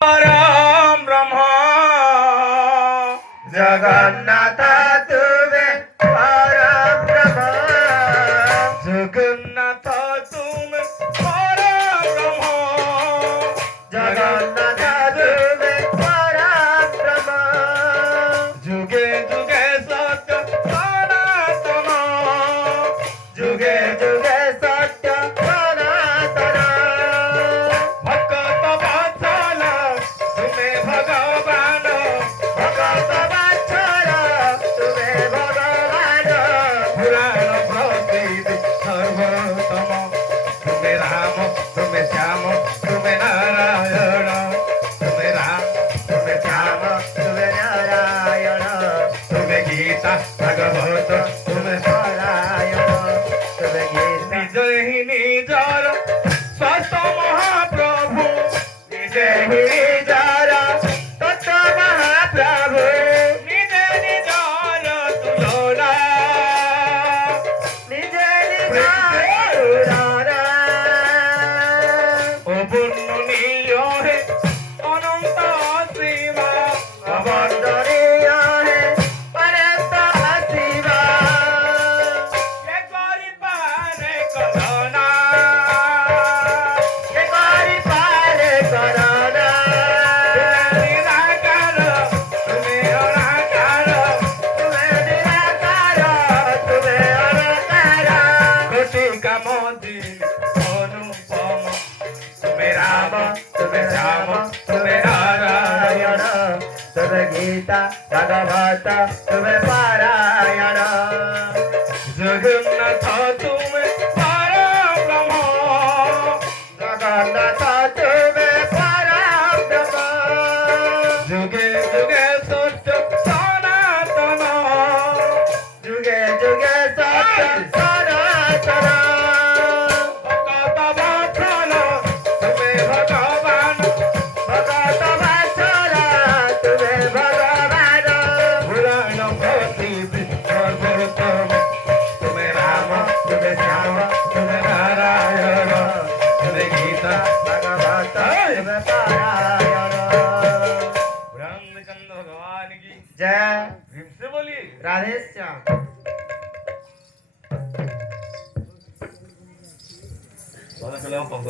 परम ब्रह्म जगन्नाथ तुमे परम ब्रह्म जगन्नाथ तुमे परम ब्रह्म जगन्नाथ तुमे परम ब्रह्म जुगे जुगे सत्य सनातन जुगे जुगे सत्य सनातन भक्त वत्सल तुमे भगवान भक्त वत्सल तुमे भगवान पुराण प्रसिद्ध सर्वोत्तम तुमे राम तुमे श्याम तुमे नारायण तुमे राम तुमे श्याम तुमे नारायण तुमे गीता भागवत तुमे परायण तुमे गीता निज ही निजर स्वस्थ महाप्रभु निजे ही निजर तत्व महाप्रभु निजे निजर तुलना निजे निजर तुलना অবর্ণনীয় হে অনন্ত শিবা অবর্ণনীয় হে অনন্ত শিবা কে করি পারে করোনা কে করি পারে করোনা তুমি নিরাকার তুমি অনাকার তুমি নিরাকার তুমি অনাকার কোটি কামতি অনুপম तुमे राम तुमे श्याम तुमे नारायण तुमे गीता भागवत तुमे पारायण जगन्नाथ तुमे परम ब्रह्म जगन्नाथ तुमे परम ब्रह्म जुगे जुगे सत्य सनातन जुगे जुगे सत्य सनातन भक्त वत्सल तुमे भगवान भक्त वत्सल तुमे भगवान पुराण प्रसिद्ध सर्वोत्तम तुमे राम तुमे श्याम तुमे नारायण तुमे गीता भागवत तुमे पारायण ब्रह्मचंद्र भगवान की जय भीम से बोलिए Radhe Shyam Wala ka lang pang